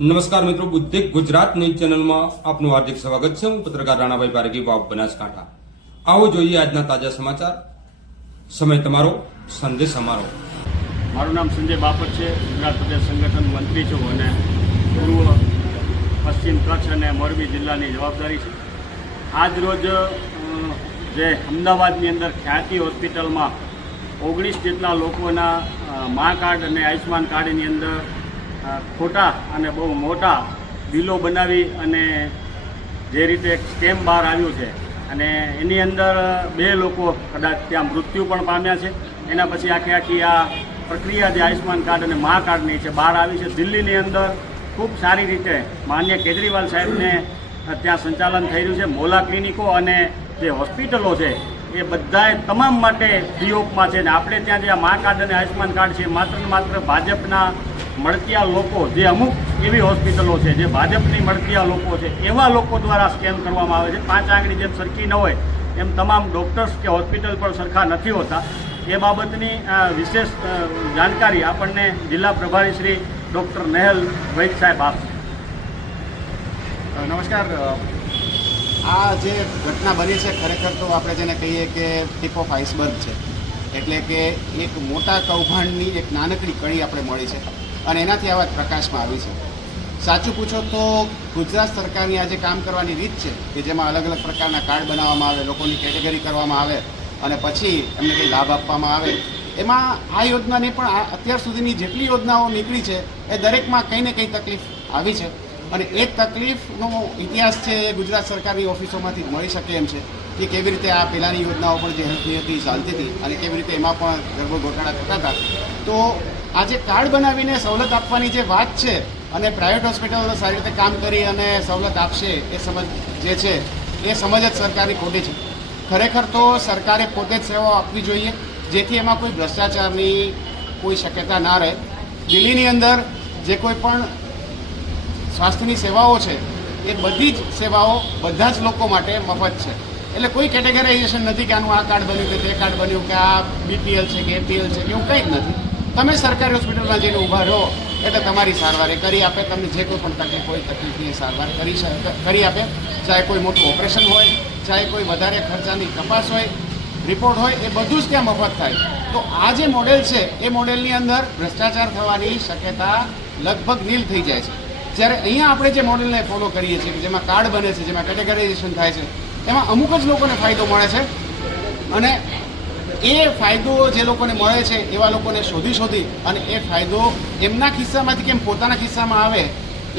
નમસ્કાર મિત્રો, બુદ્ધિક ગુજરાત ન્યૂઝ ચેનલમાં આપનું હાર્દિક સ્વાગત છે। હું પત્રકાર રાણાભાઈ પારેખી, વાવ, બનાસકાંઠા। આવો જોઈએ આજના તાજા સમાચાર। સમય તમારો, સંદેશ અમારો। મારું નામ સંજય બાપટ છે। ગુજરાત પ્રદેશ સંગઠન મંત્રી છું અને પૂર્વ પશ્ચિમ કચ્છ અને મોરબી જિલ્લાની જવાબદારી છે। આજ રોજ જે અમદાવાદની અંદર ખ્યાતિ હોસ્પિટલમાં 19 જેટલા લોકોના મા કાર્ડ અને આયુષ્માન કાર્ડની અંદર ખોટા અને બહુ મોટા બિલો બનાવી અને જે રીતે એક સ્કેમ બહાર આવ્યું છે અને એની અંદર 2 લોકો કદાચ ત્યાં મૃત્યુ પણ પામ્યા છે। એના પછી આખી આ પ્રક્રિયા જે આયુષ્માન કાર્ડ અને મા કાર્ડની છે બહાર આવી છે। દિલ્હીની અંદર ખૂબ સારી રીતે માન્ય કેજરીવાલ સાહેબને ત્યાં સંચાલન થઈ રહ્યું છે। મોલા ક્લિનિકો અને જે હોસ્પિટલો છે એ બધાએ તમામ માટે ફ્રી ઓફમાં છે ને આપણે ત્યાં જે આ મા કાર્ડ અને આયુષ્માન કાર્ડ છે માત્ર ને માત્ર ભાજપના મળતિયા લોકો, જે અમુક એવી હોસ્પિટલો છે જે ભાજપની મળતિયા લોકો છે એવા લોકો દ્વારા સ્કેમ કરવામાં આવે છે। 5 આંગળી જેમ સરખી ન હોય એમ તમામ ડૉક્ટર્સ કે હોસ્પિટલ પણ સરખા નથી હોતા। એ બાબતની વિશેષ જાણકારી આપણને જિલ્લા પ્રભારી શ્રી ડૉક્ટર નેહલ વૈદ સાહેબ આપશે। નમસ્કાર। આ જે ઘટના બની છે ખરેખર તો આપણે જેને કહીએ કે ટીપ ઓફ આઇસબર્ગ છે, એટલે કે એક મોટા કૌભાંડની એક નાનકડી કડી આપણે મળી છે અને એનાથી આ વાત પ્રકાશમાં આવી છે। સાચું પૂછો તો ગુજરાત સરકારની આ જે કામ કરવાની રીત છે કે જેમાં અલગ અલગ પ્રકારના કાર્ડ બનાવવામાં આવે, લોકોની કેટેગરી કરવામાં આવે અને પછી એમને કંઈ લાભ આપવામાં આવે, એમાં આ યોજનાની પણ અત્યાર સુધીની જેટલી યોજનાઓ નીકળી છે એ દરેકમાં કંઈ ને કંઈ તકલીફ આવી છે અને એ તકલીફનો ઇતિહાસ છે એ ગુજરાત સરકારની ઓફિસોમાંથી મળી શકે એમ છે કે કેવી રીતે આ પહેલાંની યોજનાઓ પણ જે હેલ્થની હતી ચાલતી હતી અને કેવી રીતે એમાં પણ ગરબો ગોટાળા થતા હતા। તો આ જે કાર્ડ બનાવીને સવલત આપવાની જે વાત છે અને પ્રાઇવેટ હોસ્પિટલો સારી રીતે કામ કરી અને સવલત આપશે એ સમજ જે છે એ સમજ જ સરકારની ખોટી છે। ખરેખર તો સરકારે પોતે જ સેવાઓ આપવી જોઈએ જેથી એમાં કોઈ ભ્રષ્ટાચારની કોઈ શક્યતા ના રહે। દિલ્હીની અંદર જે કોઈ પણ સ્વાસ્થ્યની સેવાઓ છે એ બધી જ સેવાઓ બધા જ લોકો માટે મફત છે, એટલે કોઈ કેટેગરાઇઝેશન નથી કે આનું આ કાર્ડ બન્યું કે તે કાર્ડ બન્યું કે આ બીપીએલ છે કે એપીએલ છે કે એવું કંઈ જ નથી। તમે સરકારી હોસ્પિટલમાં જઈને ઊભા રહો એટલે તમારી સારવાર એ કરી આપે, તમને જે કોઈ પણ તકલીફ હોય તકલીફની સારવાર કરી આપે, ચાહે કોઈ મોટું ઓપરેશન હોય, ચાહે કોઈ વધારે ખર્ચાની તપાસ હોય, રિપોર્ટ હોય, એ બધું જ ત્યાં મફત થાય। તો આ જે મોડેલ છે એ મોડેલની અંદર ભ્રષ્ટાચાર થવાની શક્યતા લગભગ નીલ થઈ જાય છે। જ્યારે અહીંયા આપણે જે મોડેલને ફોલો કરીએ છીએ કે જેમાં કાર્ડ બને છે, જેમાં કેટેગરાઇઝેશન થાય છે, એમાં અમુક જ લોકોને ફાયદો મળે છે અને એ ફાયદો જે લોકોને મળે છે એવા લોકોને શોધી અને એ ફાયદો એમના ખિસ્સામાંથી કેમ પોતાના ખિસ્સામાં આવે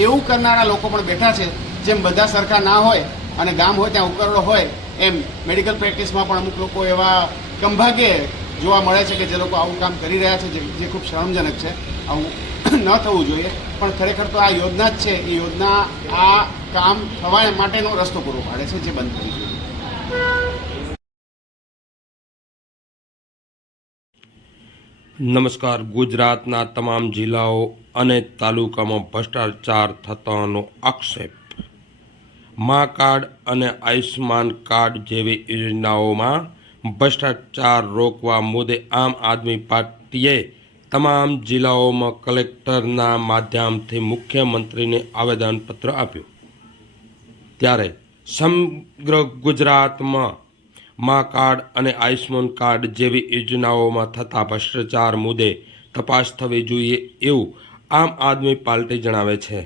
એવું કરનારા લોકો પણ બેઠા છે। જેમ બધા સરખા ના હોય અને ગામ હોય ત્યાં ઉકરડો હોય એમ મેડિકલ પ્રેક્ટિસમાં પણ અમુક લોકો એવા કમભાગે જોવા મળે છે કે જે લોકો આવું કામ કરી રહ્યા છે જે ખૂબ શરમજનક છે। આવું ન થવું જોઈએ, પણ ખરેખર તો આ યોજના જ છે એ યોજના આ કામ થવા માટેનો રસ્તો પૂરો પાડે છે જે બંધ થવી જોઈએ। નમસ્કાર। ગુજરાતના તમામ જિલ્લાઓ અને તાલુકામાં ભ્રષ્ટાચાર થતાનો આક્ષેપ। મા કાર્ડ અને આયુષ્માન કાર્ડ જેવી યોજનાઓમાં ભ્રષ્ટાચાર રોકવા મુદ્દે આમ આદમી પાર્ટીએ તમામ જિલ્લાઓમાં કલેક્ટરના માધ્યમથી મુખ્યમંત્રીને આવેદનપત્ર આપ્યું। ત્યારે સમગ્ર ગુજરાતમાં મા કાર્ડ અને આયુષ્માન કાર્ડ જેવી યોજનાઓમાં થતા ભ્રષ્ટાચાર મુદ્દે તપાસ થવી જોઈએ એવું આમ આદમી પાર્ટી જણાવે છે।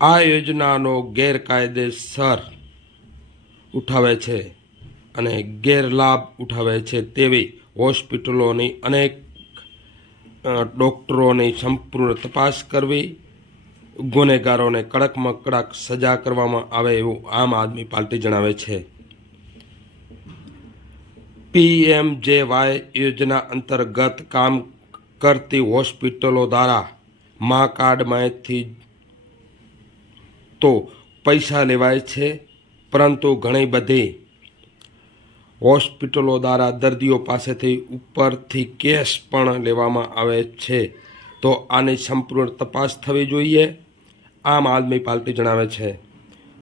આ યોજનાનો ગેરકાયદેસર ઉઠાવે છે અને ગેરલાભ ઉઠાવે છે તેવી હોસ્પિટલોની અનેક ડૉક્ટરોની સંપૂર્ણ તપાસ કરવી, ગુનેગારોને કડકમાં કડક સજા કરવામાં આવે એવું આમ આદમી પાર્ટી જણાવે છે। PMJY યોજના અંતર્ગત કામ કરતી હોસ્પિટલો દ્વારા મા કાર્ડમાંથી તો પૈસા લેવાય છે, પરંતુ ઘણી બધી હોસ્પિટલો દ્વારા દર્દીઓ પાસેથી ઉપરથી કેશ પણ લેવામાં આવે છે। તો આની સંપૂર્ણ તપાસ થવી જોઈએ આમ આદમી પાર્ટી જણાવે છે।